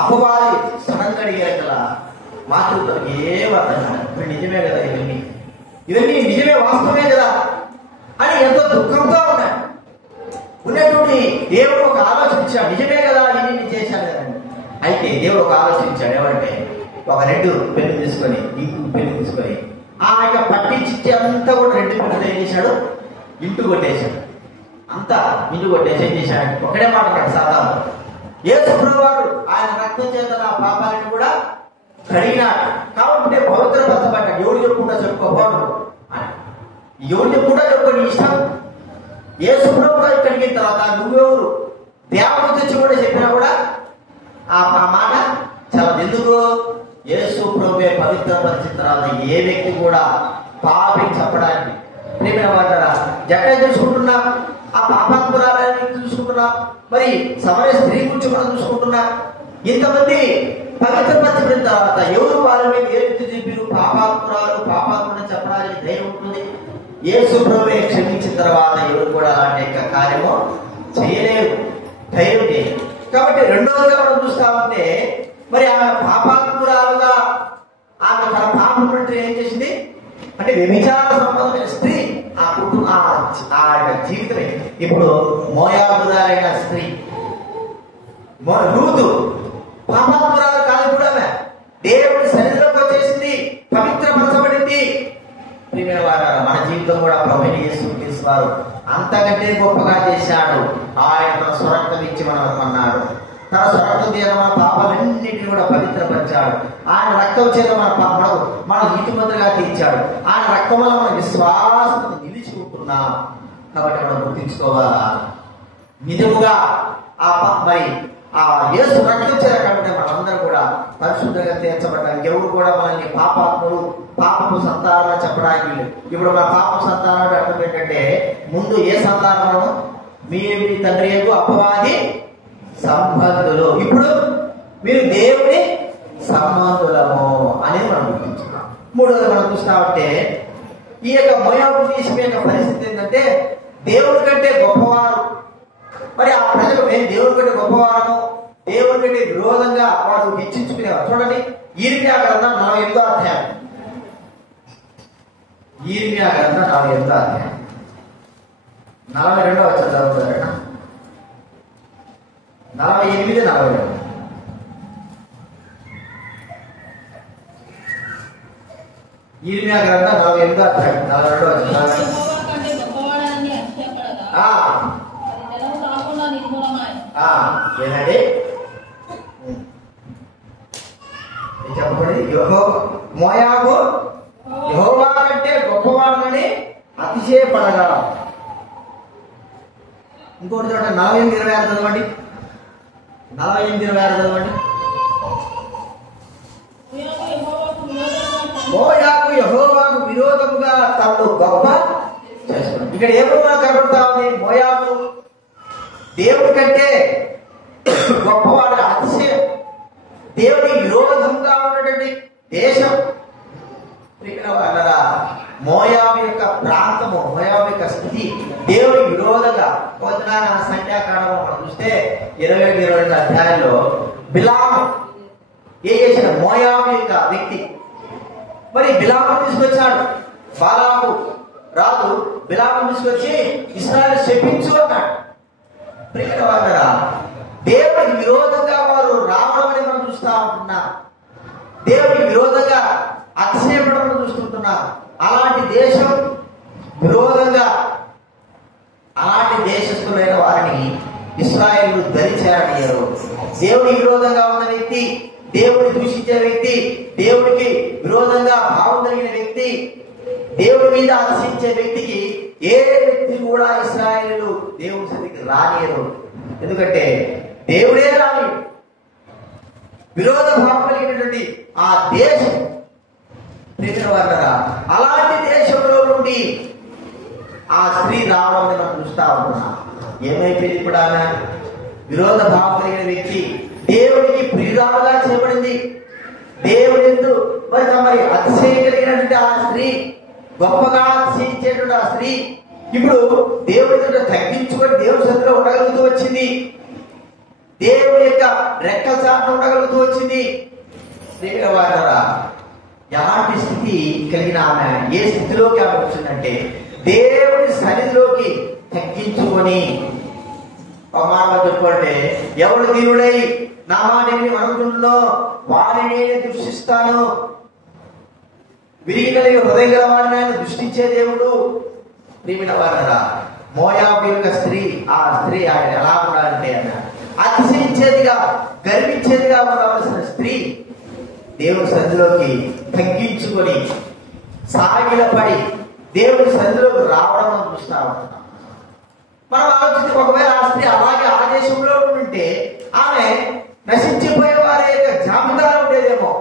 అపవాది సడన్ గా అడిగారు కదా. మార్టిన్ లూథర్కి ఏమర్థం ఇప్పుడు నిజమే కదా, ఇవన్నీ నిజమే, వాస్తవమే కదా అని ఎంతో దుఃఖంతో ఉన్నాడు. ఉన్నటువంటి దేవుడు ఒక ఆలోచించాడు, నిజమే కదా నేను చేశాను కదండి. అయితే దేవుడు ఒక ఆలోచించాడు. ఏమంటే ఒక 2 పెన్ను తీసుకొని, ఇంకు పెన్ను తీసుకొని ఆ యొక్క పట్టి చిట్టి అంతా కూడా 2 పెన్నులు ఏం చేశాడు? ఇంటు కొట్టేశాడు. అంతా ఇంటు కొట్టేసి ఏం చేశాడు? ఒకటే మాట అన్నాడు సాతాను, యేసు ప్రభువారు ఆయన రక్తం చేత నా పాపాలను కూడా కడిగినాడు కాబట్టి పవిత్రపరచబడ్డాడు. ఎవడు చెప్పుకుంటా చెప్పుకోకూడదు అని, ఎవడు చెప్పుకుంటా చెప్పుకోండి ఇష్టం. యేసు ప్రభువు కడిగిన తర్వాత నువ్వెవరు దేవుడు తెచ్చి కూడా చెప్పినా కూడా ఆ మాట చాలా ఎందుకు? యేసు ప్రభువే పవిత్రపరిచిన తర్వాత ఏ వ్యక్తి కూడా పాపి చెప్పడానికి ప్రేమ పడ్డారా? జక్కయ్య చూసుకుంటున్నా, ఆ పాపాత్మురాలని చూసుకుంటున్నా, మరి సమయ స్త్రీ గురించి కూడా చూసుకుంటున్నా. ఇంతమంది పవిత్రపరచబడిన తర్వాత ఎవరు వాళ్ళ మీద ఏ వ్యక్తి చెప్పారు? పాపాత్మురాలు చెప్పడానికి ధైర్యం ఉంటుంది. యేసు ప్రభువే క్షమించిన తర్వాత ఎవరు కూడా అలాంటి కార్యము చేయలేరు, ధైర్యం చేయలేదు. కాబట్టి రెండవదిగా మనం చూస్తా ఉంటే మరి ఆమె పాపాత్మురాలుగా ఆమె తన పాపం నుండి ఏం చేసింది అంటే వ్యభిచార సంబంధమైన స్త్రీ ఆ కుటుంబ ఆ జీవితమే. ఇప్పుడు మోయాబురాలైన స్త్రీ రూతు పాపాత్మురాలు కాదు కూడా ఆమె దేవుడి సన్నిధిలోకి వచ్చేసింది, పవిత్రపరచబడింది. మన జీవితం కూడా ప్రభువైన యేసుక్రీస్తు వారు అంతకంటే గొప్పగా చేశాడు. ఆయన తన స్వరక్తం ఇచ్చి మనం అన్నాడు. తన స్వరక్తం చేత మన పాపాలన్నింటినీ కూడా పవిత్రపరిచాడు. ఆయన రక్తం చేత మన నీతిమంతులుగా తీర్చాడు. ఆయన రక్తం వల్ల మన విశ్వాసం నిలుచుకుంటున్నాం. కాబట్టి మనం గుర్తించుకోవాలా, నిజముగా మరి ఆ యేసు రక్తం చేత కాబట్టి మనందరూ కూడా పరిశుద్ధంగా తీర్చబడ్డానికి ఎవరు కూడా మనల్ని పాపపు సంతానం చెప్పడానికి లేదు. ఇప్పుడు మన పాపపు సంతానం అర్థం ఏంటంటే ముందు ఏ సంతానం? మీ తండ్రి యొక్క అపవాది సంబంధులు. ఇప్పుడు మీరు దేవుని సంబంధులము అనేది మనం గుర్తించున్నాం. మూడోది మనం చూస్తామంటే ఈ యొక్క మోయాబు దేశం యొక్క పరిస్థితి ఏంటంటే దేవుడి కంటే గొప్పవారు. మరి ఆ ప్రజలు మేము దేవుడి కంటే గొప్పవారము, దేవుడి కంటే విరోధంగా వాడు హెచ్చించుకునేవారు. చూడండి ఈర్మ్యా గ్రంథం 48వ అధ్యాయం. ఈర్మ్యా గ్రంథం 48వ అధ్యాయం 42వ వచనం చదువుతారట. 48, 42. ఈర్మ్యా గ్రంథం 48వ అధ్యాయం 42వ వచనం. ఏనండి చెప్పండి. మోయాబు యెహోవా కంటే గొప్పవాడని అతిశయపడగా. ఇంకోటి చోట 48, 26 చదవండి. 48, 26 చదవండి. మోయాబు యెహోవాకు విరోధముగా తనను గొప్ప చేసుకున్నాడు. ఇక్కడ ఏమో కనబడతా ఉంది, మోయాబు దేవుడి కంటే గొప్పవాడు, అతిశయం, దేవుడి విరోధంగా ఉన్నటువంటి దేశం. మోయాబు యొక్క ప్రాంతము, మోయాబు యొక్క స్థితి దేవుడి విరోధంగా. పొద్దున సంఖ్యాకాండంలో మనం చూస్తే 21, 22 అధ్యాయంలో బిలాము ఏం చేశాడు? మోయాబు యొక్క వ్యక్తి మరి బిలాము తీసుకొచ్చాడు. బాలాకు రాదు బిలాము తీసుకొచ్చి ఇశ్రాయేలు శపించు అన్నాడు. దేవుడికి విరోధంగా వారు రావడం అని మనం చూస్తా ఉంటున్నాం. దేవుడికి విరోధంగా అతిశయపడడం చూస్తుంటున్నాం. అలాంటి దేశం విరోధంగా, అలాంటి దేశస్తులైన వారిని ఇశ్రాయేలు దరిచేరనియరు. దేవుడి విరోధంగా ఉన్న వ్యక్తి, దేవుడిని దూషించే వ్యక్తి, దేవుడికి విరోధంగా భావం కలిగిన వ్యక్తి, దేవుడి మీద అతిశయించే వ్యక్తికి ఏ వ్యక్తి కూడా ఇశ్రాయేలు దేవుడి సన్నిధికి రానియరు. ఎందుకంటే దేవుడే రాని విరోధ భావం కలిగినటువంటి ఆ దేశం. అలాంటి దేశంలో నుండి ఆ స్త్రీ రావడం మనం చూస్తా ఉన్నాం. ఏమైపోయింది ఇప్పుడు? ఆమె విరోధ భావం కలిగిన వ్యక్తి, దేవుడికి ప్రియురాలుగా చేయబడింది. దేవుడి మరి అతిశయం కలిగినటువంటి ఆ స్త్రీ, గొప్పగా అతిశయించేటువంటి ఆ స్త్రీ ఇప్పుడు దేవుడి తగ్గించుకొని దేవుడి సన్నిధిలో ఉండగలుగుతూ వచ్చింది. దేవుడి యొక్క రెక్కల చాటున ఉండగలుగుతూ వచ్చింది. ఎలాంటి స్థితి కలిగిన ఆమె, ఏ స్థితిలోకి ఆమె వచ్చిందంటే దేవుడి సన్నిధిలోకి తగ్గించుకొని. మాట చెప్పుకుంటే, ఎవడు దేవుడై నా మాటని అనుకుంటున్నో వారిని దృష్టిస్తాను. విరిగి కలిగి హృదయం గల వారిని ఆయన దృష్టించే దేవుడు. ప్రియమైన వారరా, మోయాబు యొక్క స్త్రీ, ఆ స్త్రీ ఆయన ఎలా ఉండాలంటే అతిశయించేదిగా, గర్వించేదిగా ఉండవలసిన స్త్రీ దేవుడి సన్నిధిలోకి తగ్గించుకొని సాగిలపడి దేవుడి సన్నిధిలోకి రావడం మనం చూస్తా ఉంటున్నాం. మనం ఆలోచించి ఒకవేళ ఆ స్త్రీ అలాగే ఆ దేశంలో ఉంటే ఆమె నశించిపోయే వారి యొక్క జాబితాలో ఉండేదేమో.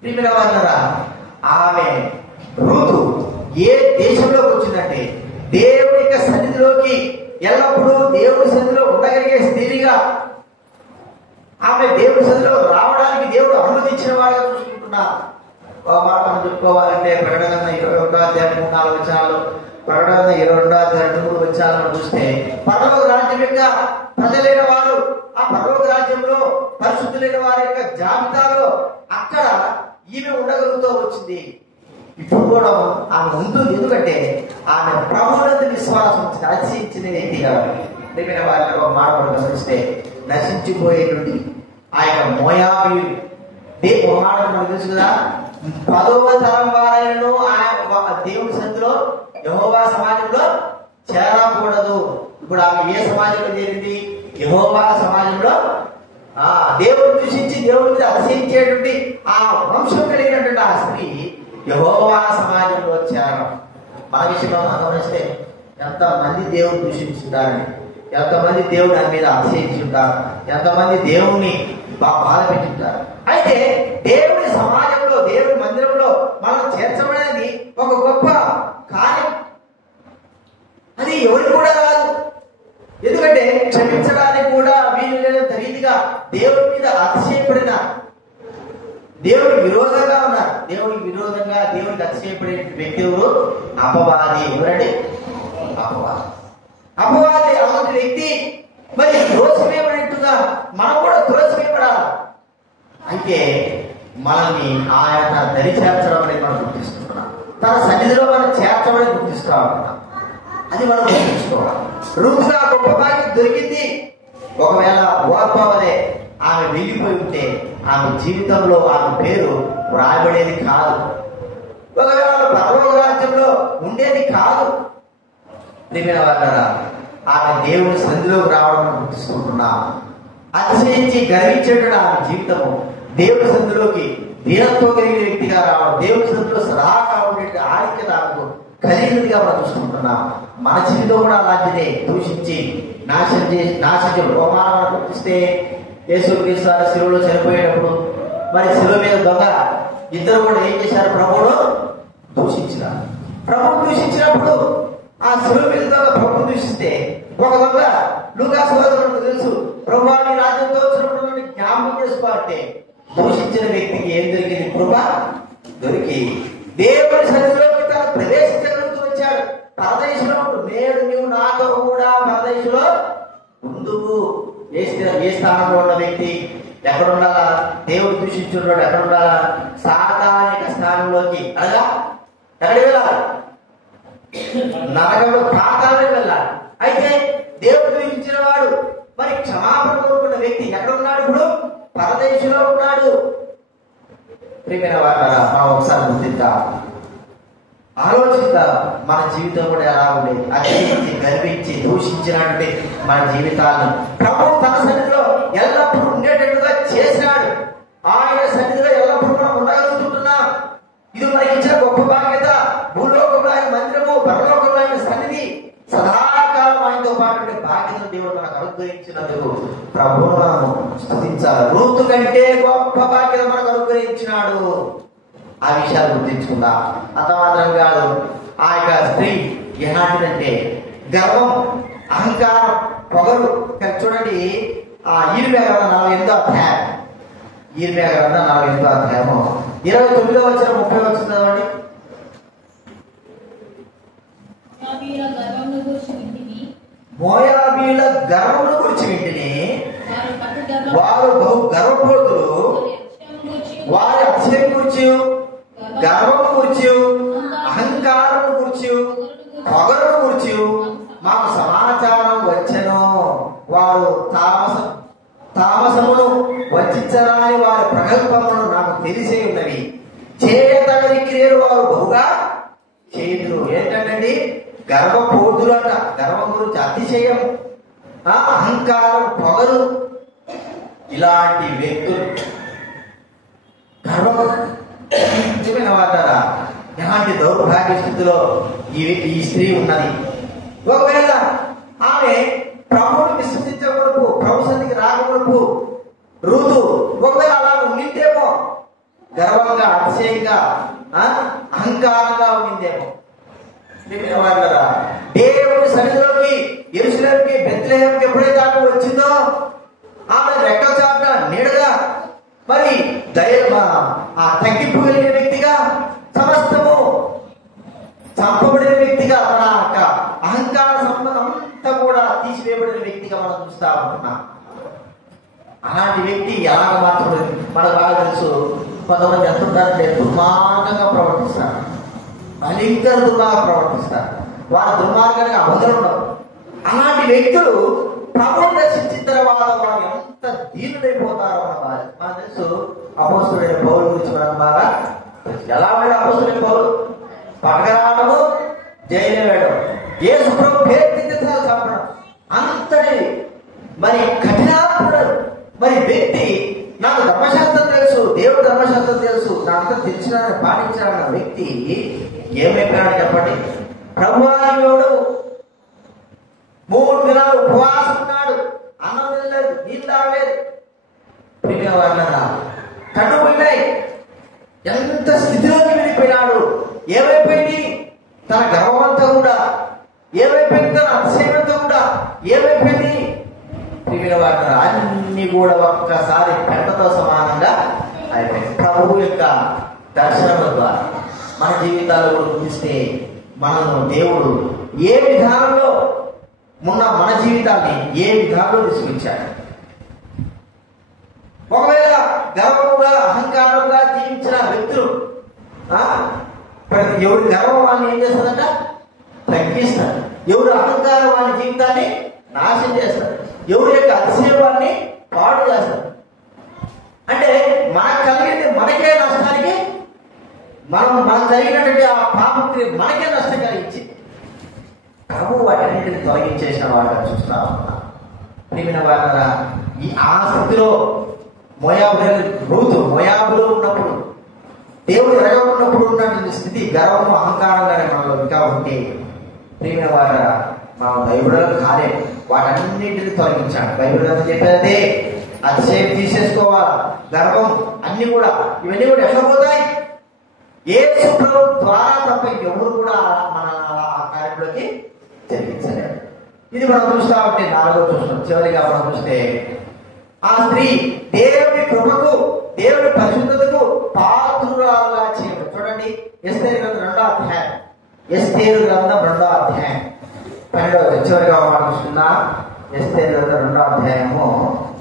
ప్రియమైన వారరా, ఆమె రూతు ఏ దేశంలోకి వచ్చిందంటే దేవుడి యొక్క సన్నిధిలోకి ఎల్లప్పుడూ దేవుడి సన్నిధిలో ఉండగలిగే స్త్రీగా, ఆమె దేవుడి సన్నిధిలో రావడానికి దేవుడు అనుమతించిన వాడిగా చూసుకుంటున్నారు. మాట మనం చెప్పుకోవాలంటే ప్రకటన 21వ అధ్యాయం 3-4 వచనాలు, ప్రకటన 22వ అధ్యాయం 3 వచనాలను చూస్తే పరలోక రాజ్యం యొక్క ప్రజలైన వారు, ఆ పరలోక రాజ్యంలో పరిశుద్ధులైన వారి యొక్క జాబితాలో అక్కడ ఈమె ఉండగలుగుతూ వచ్చింది. ఇప్పుడు కూడా ఆమె ఉంటుంది. ఎందుకంటే ఆమె ప్రభువునందు విశ్వాసం అతిశయించిన వ్యక్తిగా. ప్రియమైన వారిని ఒక మాట గమనిస్తే నశించిపోయేటువంటి ఆ యొక్క మోయాబీయుడు మాట మనకు తెలుసు కదా, 10వ తరం వారైనను ఆ దేవుడి సన్నిధిలో యెహోవా సమాజంలో చేరకూడదు. ఇప్పుడు ఆమె ఏ సమాజంలో చేరింది? యెహోవా సమాజంలో. దేవుడు దూషించి దేవుడి మీద అతిశయించేటువంటి ఆ వంశం కలిగినటువంటి ఆ స్త్రీ యెహోవా సమాజంలో చేరడం. మన విషయంలో గమనిస్తే ఎంతమంది దేవుడు దూషించుంటారని, ఎంతమంది దేవుడు దాని మీద అతిశయించుంటారు, ఎంతమంది దేవుణ్ణి బాధ పెంచుంటారు. అయితే దేవుడి సమాజంలో, దేవుడి మందిరంలో మనం చేర్చబడేది ఒక గొప్ప కార్యం. అది ఎవరికి కూడా రాదు. ఎందుకంటే క్షమించడానికి కూడా వీలు లేనంత రీతిగా దేవుడి మీద అతిశయపడిన, దేవుడికి విరోధంగా ఉన్నారు. దేవుడికి విరోధంగా దేవుడికి అతిశయపడే వ్యక్తి ఎవరు? అపవాది. ఎవరండి? అపవాది. అపవాది అలాంటి వ్యక్తి మరి త్రోసివేయబడినట్టుగా మనం కూడా త్రోసివేయబడాలి. అయితే అందుకే మనల్ని ఆయన దరి చేర్చడం అనేది మనం గుర్తిస్తున్నాం. తన సన్నిధిలో మనం చేర్చమని గుర్తిస్తూ ఉంటున్నాం. అది మనం గుర్తించుకోవాలి. రూతుగా గొప్ప భాగ్యం దొరికింది. ఒకవేళ ఓర్పవలే ఆమె వెళ్ళిపోయి ఉంటే ఆమె జీవితంలో ఆమె పేరు వ్రాయబడేది కాదు. ఒకవేళ పరలోక రాజ్యంలో ఉండేది కాదు. ప్రియమైన వాళ్ళారా, ఆమె దేవుని సన్నిధిలోకి రావడం గుర్తిస్తుంటున్నాం. అతిశయించి గర్వించేట ఆమె జీవితము దేవుని సన్నిధిలోకి దీనత్వం కలిగిన వ్యక్తిగా రావడం, దేవుని సన్నిధిలో సదాకాలం ఉండే ఆధిక్యత ఆమెకు కలిగినదిగా మనం చూసుకుంటున్నాం. మన జీవితం కూడా అలాంటిదే. దూషించి నాశించి అవమానాలను గుర్తిస్తే యేసుక్రీస్తు శిలువలో చనిపోయేటప్పుడు మరి శిలువ మీద దొంగ ఇద్దరు కూడా ఏం చేశారు? ప్రభువును దూషించారు. ప్రభువును దూషించినప్పుడు ఆ శిలువ మీద దొంగ ప్రభువును దూషిస్తే ఒక దొంగ లూకా సువార్తలో తెలుసు, ప్రభువా నీ రాజ్యంతో వచ్చినప్పుడు జ్ఞాపకం చేసుకోవాలంటే దూషించిన వ్యక్తికి ఏం దొరికింది? కృప దొరికి దేవుని సన్నిధిలోకి తను ప్రవేశించగలుగుతూ వచ్చాడు. పరదేశంలో నేడు నీవు నాతో కూడా పరదేశంలో ముందుకు ఏ స్థానంలో ఉన్న వ్యక్తి ఎక్కడ ఉండాలా? దేవుడు దూషించున్నాడు ఎక్కడ ఉండాలా? సాతానిక స్థానంలోకి, అనగా ఎక్కడికి వెళ్ళాలి? నరకంలో పాతాళానికి వెళ్ళాలి. అయితే దేవుడు దూషించిన వాడు మరి క్షమాపణ కోరుకున్న వ్యక్తి ఎక్కడ ఉన్నాడు? ఇప్పుడు పరదేశంలో ఉన్నాడు. ప్రియమైన వాటారా, మనం ఒకసారి గుర్తిద్దాం, ఆలోచిద్దాం. మన జీవితం కూడా ఎలా ఉండేది? అతిశయించి గర్వించి దూషించినటువంటి మన జీవితాలను ప్రభువు తన సన్నిధిలో ఎల్లప్పుడూ ఉండేటట్టుగా చేశాడు. ఆయన సన్నిధిలో ఎల్లప్పుడూ మనం ఉండగలుగుతుంటున్నాం. ఇది మనకి ఇచ్చిన గొప్ప బాధ్యత. భూలోకంలో ఆయన మందిరము, పరలోకంలో ఆయన సన్నిధి, సదాకాలం ఆయనతో పాటు బాధ్యతను దేవుడు మనకు అనుగ్రహించినందుకు ప్రభువును మనం స్తుతించాలి. రూతు కంటే గొప్ప బాధ్యత మనకు అనుగ్రహించినాడు. ఆ విషయాలు గుర్తించుకుందాం. అంత మాత్రం కాదు, ఆ యొక్క స్త్రీ ఎలాంటిదంటే గర్వం, అహంకారం, పొగరు. చూడండి, ఆ ఈర్మ్యా గ్రంథం 48వ అధ్యాయం, ఈర్మ్యా గ్రంథం 48వ అధ్యాయము 29వ వచనం 30వ వచనం చదవండి. మోయాబీల గర్వమును గురించి వింటిని వారు బహు గర్వపోతులు, వారి అతిశయం గురించి, గర్వము గురించి, అహంకారము గురించి, పొగరు గురించి మాకు సమాచారం వచ్చెను. వారు తామసమును వంచరాని వారి ప్రగల్భమును నాకు తెలిసే ఉన్నవి. చేయతగని క్రియలు వారు బహుగా చేయుదురు. ఏంటంటే గర్వపోతులు అంట. గర్వం గురించి అతిశయం, అహంకారం, పొగరు, ఇలాంటి వ్యక్తులు వాటారా ఎలాంటి దౌర్భాగ్య స్థితిలో ఈ స్త్రీ ఉన్నది. ఒకవేళ ఆమె ప్రభువుని విశ్వసించకూడదు, ప్రభు సన్నిధికి రాకూడదు, రూతు ఒకవేళ అలా ఉండిందేమో, గర్వంగా, అతిశయంగా, అహంకారంగా ఉండిందేమో. వాటారా దేవుడి సన్నిధిలోకి యెరూషలేముకి, బెత్లెహేముకి ఎప్పుడైతే ఆమె వచ్చిందో ఆమె రెక్కల చాటున నీడగా మరి ఆ తగ్గింపు కలిగిన వ్యక్తిగా, సమస్తము చంపబడిన వ్యక్తిగా, తన యొక్క అహంకార సంబంధం అంతా కూడా తీసివేయబడిన వ్యక్తిగా మనం చూస్తా ఉంటున్నాం. అలాంటి వ్యక్తి ఎలాగ మాత్రం మనకు బాగా తెలుసు. కొంతమంది ఎంతుంటారంటే దుర్మార్గంగా ప్రవర్తిస్తారు, భయంకర దుర్మార్గంగా ప్రవర్తిస్తారు. వారి దుర్మార్గానికి అవధులు ఉండవు. అలాంటి వ్యక్తులు ప్రభువును దర్శించిన తర్వాత వారు ఎంత దీనులైపోతారో మనకు తెలుసు. అపోస్తులైన పౌలు గురించి మనం బాగా ఎలా ఉన్నాడు? అపోస్తులైన పౌలు పట్టరావడము, జైలు వేయడం, యేసు ప్రభు పేరు తింటారు చంపడం, అంతటి మరి కఠినాత్ముడు మరి వ్యక్తి. నాకు ధర్మశాస్త్రం తెలుసు, దేవుడు ధర్మశాస్త్రం తెలుసు, నాకంతా తెలిసినాడని పాటించాలన్న వ్యక్తి ఏమైపోయాడు చెప్పండి? ప్రభువాడు 3 దినాలు ఉపవాసం ఉన్నాడు, అన్నం తినలేదు, నీళ్ళు తాగలేదు. ప్రియ వాళ్ళరా, కన్ను పోయినాయి. ఎంత స్థితిలోకి వెళ్ళిపోయినాడు. ఏమైపోయింది? తన గర్వమంతా కూడా ఏమైపోయింది? తన అతిశయంతో కూడా ఏమైపోయింది? ప్రియ వాళ్ళరా, అన్ని కూడా ఒక్కసారి పెంటతో సమానంగా అయిపోయింది. ప్రభువు యొక్క దర్శనం ద్వారా మన జీవితాలు గుర్తిస్తే మనము దేవుడు ఏ విధానంలో మన జీవితాన్ని ఏ విధానంలో తీసుకొచ్చాడు. ఒకవేళ గర్వముగా, ఎవరి గర్వం వాళ్ళని ఏం చేస్తుందంట? తగ్గిస్తాడు. ఎవరు అహంకారం వాళ్ళ జీవితాన్ని నాశనం చేస్తాడు. ఎవరి యొక్క అతిశయాన్ని పాడు చేస్తాడు. అంటే మనకు కలిగింది మనకే నష్టానికి, మనం జరిగినటువంటి ఆ పాపకి మనకే నష్టం కలిగించి ప్రభు వాటిని తొలగించేసిన వాటిని చూస్తా ఉన్నా. ప్రియమైన వారా, ఆ స్థితిలో మోయాబులో ఉన్నప్పుడు, దేవుడు ఎరగకున్నప్పుడు ఉన్నటువంటి స్థితి గర్వము అహంకారంగానే మనలో ఇంకా ఉంటే, ప్రియమైన వారా, మనం బైబిల్ కాలే వాటన్నింటినీ తొలగించాడు. బైబిల్ అంతా చెప్పేదే అతిశయం తీసేసుకోవాలి, గర్వం అన్ని కూడా, ఇవన్నీ కూడా ఎట్లా పోతాయి? యేసు ప్రభు ద్వారా తప్ప ఎవరు కూడా మన ఆ కార్యంలోకి జరిగించలేరు. ఇది మనం చూస్తా ఉంటే 4వ చూస్తున్నాం. చివరిగా మనం చూస్తే ఆ స్త్రీ దేవుడి కృపకు, దేవుడి పరిశుద్ధతకు పాత్రురాలుగా చేయడం. చూడండి, ఎస్తేరు గ్రంథం 2వ అధ్యాయం, ఎస్తేరు గ్రంథం 2వ అధ్యాయం 12వ చివరిగా మనం చూస్తున్నా. ఎస్తేరు గ్రంథం 2వ అధ్యాయము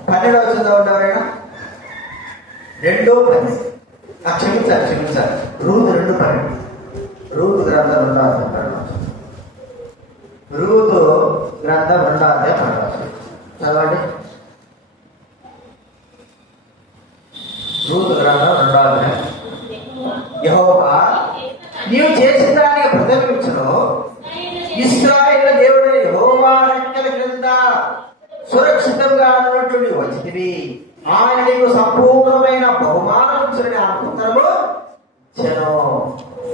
12వ చదవండి ఎవరైనా. 2:10. క్షమించాలి, రూతు 2:12. రూతు గ్రంథం 2వ అధ్యాయం, రూతు గ్రంథం 2వ అధ్యాయం చదవండి. రూతు గ్రంథం 2వ అధ్యాయం. యెహోవా నీవు చేసిన దానికి ప్రతిఫలమిచ్చును. ఇశ్రాయేలు దేవుడు యెహోవా రెక్కల క్రింద సురక్షితంగా ఉన్నటువంటి వచ్చితివి. ఆయన నీకు సంపూర్ణమైన బహుమానం ఇచ్చునని అనుకుంటాము.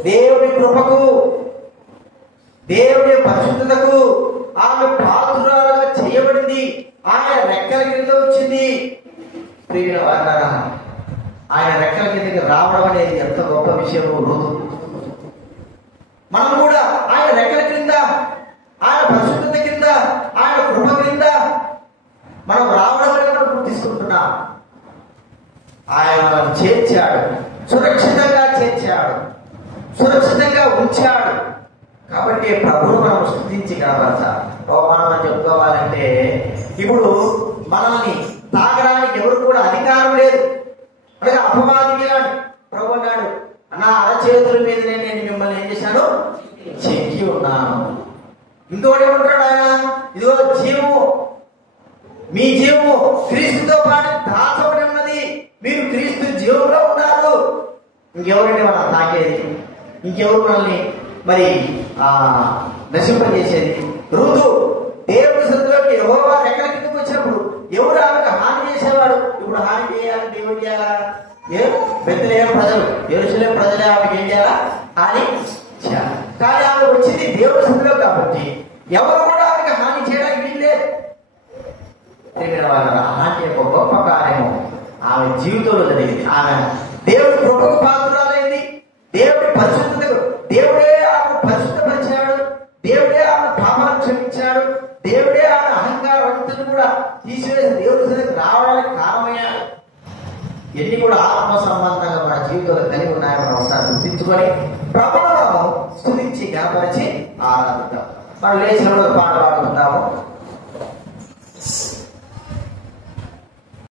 దేవుడి కృపకు, దేవుడి పరిశుద్ధతకు ఆమె పాత్రురాలుగా చేయబడింది. ఆయన రెక్కల కింద వచ్చింది. ప్రియుల వారలారా, ఆయన రెక్కల కిందకి రావడం అనేది ఎంత గొప్ప విషయం. రోజు మనం కూడా ఆయన రెక్కల కింద, ఆయన పరిశుద్ధత కింద, ఆయన కృప కింద మనం రావడం అనేది మనం గుర్తిస్తుంటున్నాం. ఆయన మనం చేర్చాడు, సురక్షితంగా చేర్చాడు, సురక్షితంగా ఉంచాడు. కాబట్టి ప్రభువు మనం స్తుతించి కనపరచాలి. మనం చెప్పుకోవాలంటే ఇప్పుడు మనల్ని తాగడానికి ఎవరు కూడా అధికారం లేదు. అలాగే అపవాదికి ప్రభు అన్నాడు, నా అరచేతుల మీదనే నేను మిమ్మల్ని ఏం చేశాను? చెక్కి ఉన్నాను. ఇంకోటి ఏమంటాడు ఆయన? ఇదిగో జీవము, మీ జీవము క్రీస్తుతో పాటు దాచబడి ఉన్నది. మీరు క్రీస్తు జీవంలో ఉన్నారు. ఇంకెవరంటే మనం తాకేది? ఇంకెవరు మనల్ని మరి నశింపజేసేది? ఋతు దేవుడి సన్నిధిలోకి యెహోవా రెక్కల కిందకు వచ్చినప్పుడు ఎవరు ఆమెకు హాని చేసేవాడు? ఇప్పుడు హాని చేయాలి, దేవుడు చేయాలా? బెత్లెహేము ప్రజలు, యెరూషలేము ప్రజలే ఆమెకి ఏం చేయాలా? హాని చేయాలి. కానీ ఆమె వచ్చింది దేవుడి సన్నిధిలో కాబట్టి ఎవరు కూడా ఆమెకు హాని చేయడానికి వీల్లేదు. అలాంటి ఒక గొప్ప కార్యము ఆమె జీవితంలో జరిగింది. ఆమె దేవుడి కృపకు పాత్రురాలైంది. దేవుడి పరిశుద్ధతకు, దేవుడే ఆమె పరిశుద్ధపరిచాడు. దేవుడే ఆమె పాపాలను క్షమించాడు. దేవుడే ఆమె అహంకారం అంతని కూడా తీసివేసి దేవుడి సన్నిధికి రావడానికి కారణమయ్యాడు. ఎన్ని కూడా ఆత్మ సంబంధంగా మన జీవితంలో కలిగి ఉన్నాయో మనం ఒకసారి గుర్తించుకొని ప్రభువును స్తుతించి గణపరిచి ఆరాధిద్దాం. మనం లేచిన పాట పాడుకుందాము.